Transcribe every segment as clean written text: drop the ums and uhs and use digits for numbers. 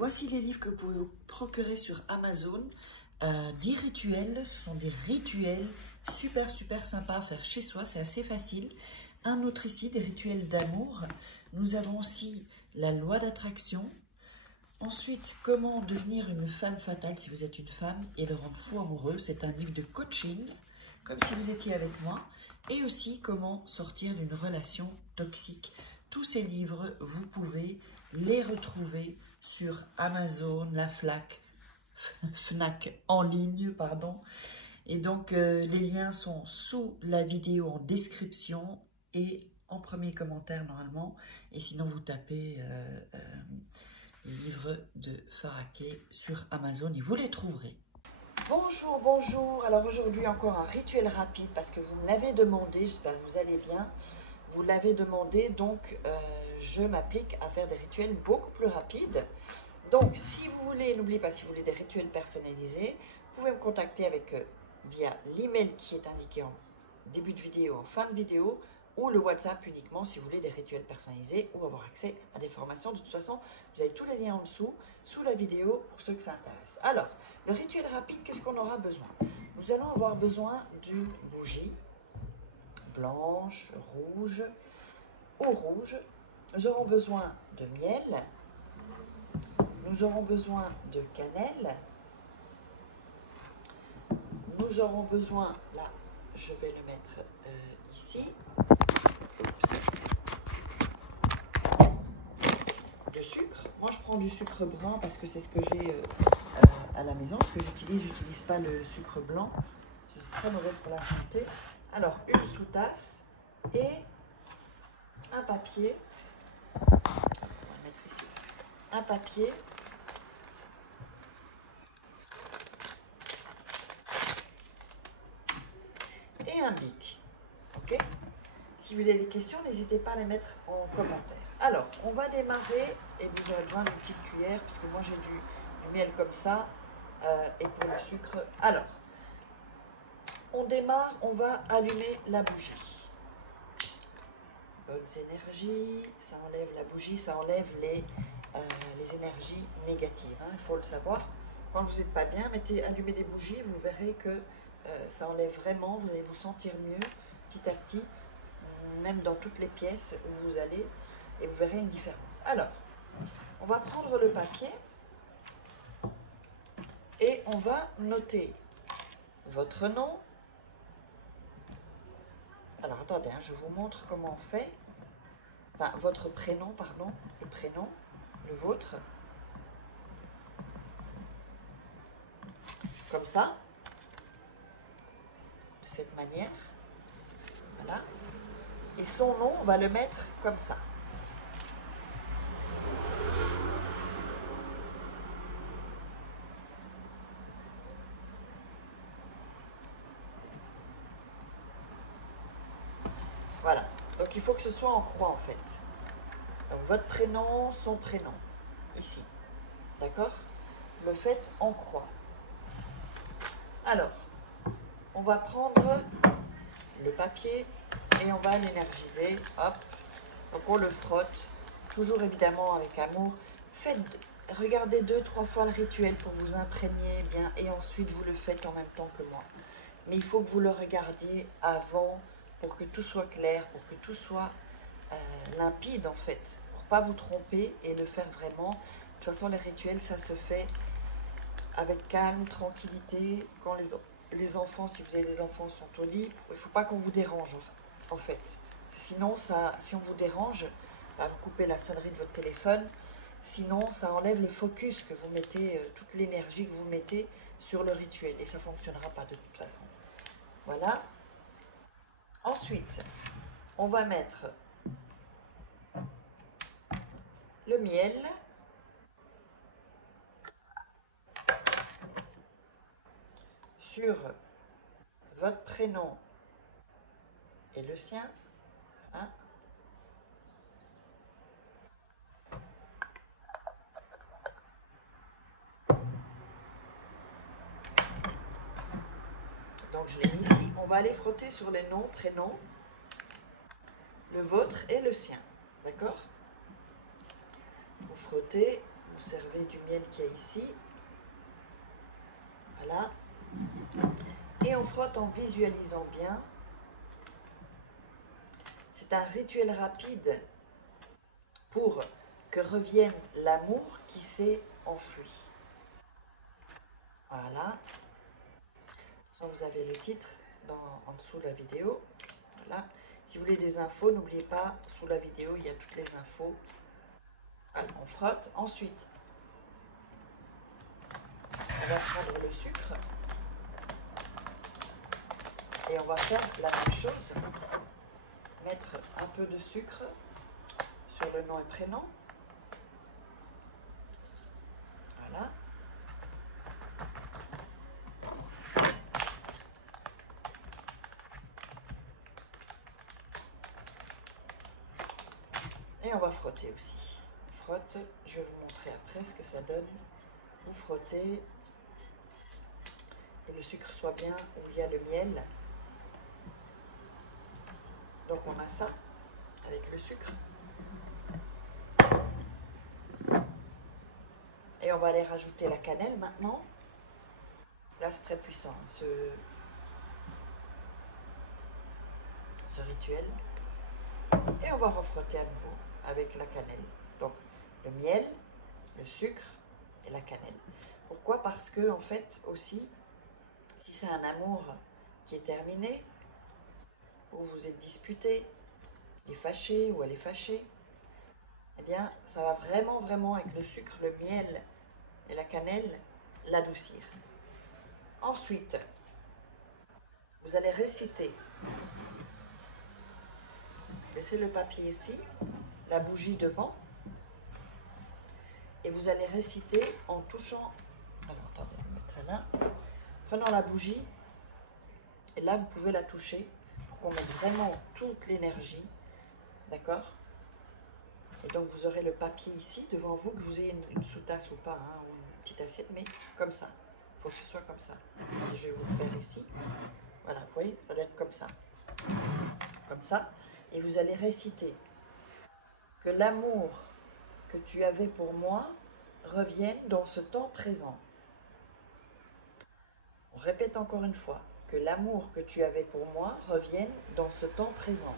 voici les livres que vous pouvez vous procurer sur Amazon. 10 rituels, ce sont des rituels super sympas à faire chez soi, c'est assez facile. Un autre ici, des rituels d'amour. Nous avons aussi la loi d'attraction. Ensuite, comment devenir une femme fatale si vous êtes une femme et le rendre fou amoureux. C'est un livre de coaching, comme si vous étiez avec moi. Et aussi, comment sortir d'une relation toxique. Tous ces livres, vous pouvez les retrouver sur Amazon, la Fnac en ligne, pardon. Et donc, les liens sont sous la vidéo en description et en premier commentaire normalement. Et sinon, vous tapez livre de Faraquet sur Amazon et vous les trouverez. Bonjour. Alors aujourd'hui, encore un rituel rapide parce que vous me l'avez demandé. J'espère que vous allez bien. Vous l'avez demandé, donc je m'applique à faire des rituels beaucoup plus rapides. Donc, si vous voulez, n'oubliez pas, si vous voulez des rituels personnalisés, vous pouvez me contacter avec via l'email qui est indiqué en début de vidéo, en fin de vidéo, ou le WhatsApp uniquement si vous voulez des rituels personnalisés ou avoir accès à des formations. De toute façon, vous avez tous les liens en dessous, sous la vidéo, pour ceux que ça intéresse. Alors, le rituel rapide, qu'est-ce qu'on aura besoin? Nous allons avoir besoin d'une bougie blanche, rouge ou rouge. Nous aurons besoin de miel. Nous aurons besoin de cannelle. Nous aurons besoin, là, je vais le mettre ici, de sucre. Moi, je prends du sucre brun parce que c'est ce que j'ai à la maison. Ce que j'utilise pas le sucre blanc. C'est très mauvais pour la santé. Alors, une sous-tasse et un papier. On va le mettre ici. Un papier. Et un bic. Ok? Si vous avez des questions, n'hésitez pas à les mettre en commentaire. Alors, on va démarrer et vous aurez besoin d'une petite cuillère parce que moi j'ai du miel comme ça et pour le sucre. Alors, on démarre, on va allumer la bougie. Bonnes énergies, ça enlève la bougie, ça enlève les énergies négatives. Hein, il faut le savoir. Quand vous n'êtes pas bien, allumez des bougies, vous verrez que ça enlève vraiment, vous allez vous sentir mieux petit à petit, même dans toutes les pièces où vous allez, et vous verrez une différence. Alors, on va prendre le papier et on va noter votre nom. Alors, attendez, hein, je vous montre comment on fait. Enfin, votre prénom, pardon, le prénom, le vôtre. Comme ça. De cette manière. Voilà. Et son nom, on va le mettre comme ça. Voilà. Donc, il faut que ce soit en croix, en fait. Donc, votre prénom, son prénom. Ici. D'accord? Le faites en croix. Alors, on va prendre le papier et on va l'énergiser. Hop. Donc, on le frotte. Toujours, évidemment, avec amour. Regardez 2-3 fois le rituel pour vous imprégner bien. Et ensuite, vous le faites en même temps que moi. Mais il faut que vous le regardiez avant pour que tout soit clair, pour que tout soit limpide en fait, pour pas vous tromper et le faire vraiment. De toute façon, les rituels, ça se fait avec calme, tranquillité. Quand les enfants, si vous avez des enfants, sont au lit, il ne faut pas qu'on vous dérange en fait. Sinon, si on vous dérange, bah, vous coupez la sonnerie de votre téléphone. Sinon, ça enlève le focus que vous mettez, toute l'énergie que vous mettez sur le rituel et ça ne fonctionnera pas de toute façon. Voilà. Ensuite, on va mettre le miel. Sur votre prénom et le sien. Hein? Donc je l'ai mis ici. On va aller frotter sur les noms, prénoms, le vôtre et le sien. D'accord? Vous frottez vous servez du miel qu'il y a ici. Voilà. Et on frotte en visualisant bien. C'est un rituel rapide pour que revienne l'amour qui s'est enfui. Voilà. Ça, vous avez le titre en dessous de la vidéo. Voilà. Si vous voulez des infos, n'oubliez pas, sous la vidéo, il y a toutes les infos. Voilà, on frotte. Ensuite, on va prendre le sucre. Et on va faire la même chose. Mettre un peu de sucre sur le nom et prénom. Voilà. Et on va frotter aussi. On frotte, je vais vous montrer après ce que ça donne. Vous frottez, que le sucre soit bien où il y a le miel. Donc on a ça avec le sucre. Et on va aller rajouter la cannelle maintenant. Là c'est très puissant ce rituel. Et on va refrotter à nouveau avec la cannelle. Donc le miel, le sucre et la cannelle. Pourquoi? Parce que en fait aussi, si c'est un amour qui est terminé, ou vous êtes disputé, il est fâché ou elle est fâchée, eh bien ça va vraiment avec le sucre, le miel et la cannelle l'adoucir. Ensuite, vous allez réciter. Laissez le papier ici, la bougie devant, et vous allez réciter en touchant. Alors attendez, on va mettre ça là. Prenant la bougie, et là vous pouvez la toucher pour qu'on mette vraiment toute l'énergie, d'accord? Et donc vous aurez le papier ici devant vous, que vous ayez une sous-tasse ou pas, hein, ou une petite assiette, mais comme ça. Il faut que ce soit comme ça. Et je vais vous le faire ici. Voilà, vous voyez, ça doit être comme ça. Comme ça. Et vous allez réciter que l'amour que tu avais pour moi revienne dans ce temps présent. On répète encore une fois. Que l'amour que tu avais pour moi revienne dans ce temps présent.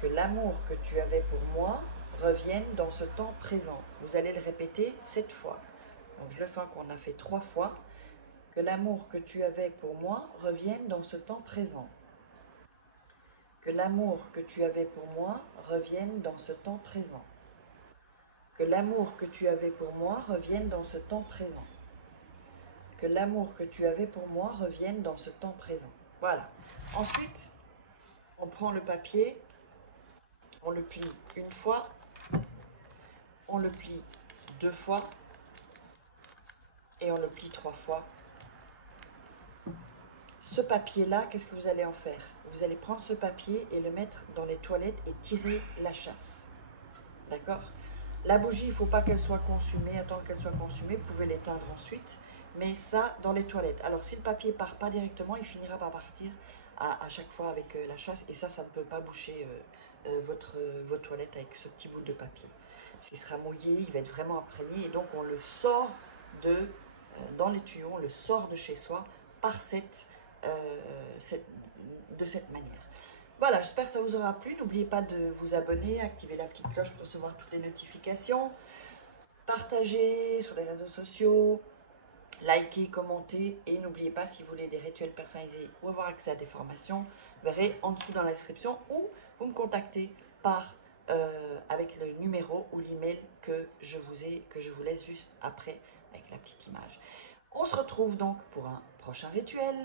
Que l'amour que tu avais pour moi revienne dans ce temps présent. Vous allez le répéter 7 fois. Donc je le fais qu'on a fait 3 fois. Que l'amour que tu avais pour moi revienne dans ce temps présent. Que l'amour que tu avais pour moi revienne dans ce temps présent. Que l'amour que tu avais pour moi revienne dans ce temps présent. Que l'amour que tu avais pour moi revienne dans ce temps présent. Voilà. Ensuite, on prend le papier, on le plie une fois, on le plie 2 fois et on le plie 3 fois. Ce papier-là, qu'est-ce que vous allez en faire? Vous allez prendre ce papier et le mettre dans les toilettes et tirer la chasse. D'accord? La bougie, il ne faut pas qu'elle soit consumée. Attendre qu'elle soit consumée, vous pouvez l'éteindre ensuite. Mais ça, dans les toilettes. Alors, si le papier ne part pas directement, il finira par partir à chaque fois avec la chasse. Et ça ne peut pas boucher vos toilettes avec ce petit bout de papier. Il sera mouillé, il va être vraiment imprégné. Et donc, on le sort dans les tuyaux, on le sort de chez soi par de cette manière. Voilà, j'espère que ça vous aura plu. N'oubliez pas de vous abonner, activer la petite cloche pour recevoir toutes les notifications. Partagez sur les réseaux sociaux, likez, commentez. Et n'oubliez pas, si vous voulez des rituels personnalisés ou avoir accès à des formations, vous verrez en dessous dans la description, ou vous me contactez avec le numéro ou l'email que je vous laisse juste après avec la petite image. On se retrouve donc pour un prochain rituel.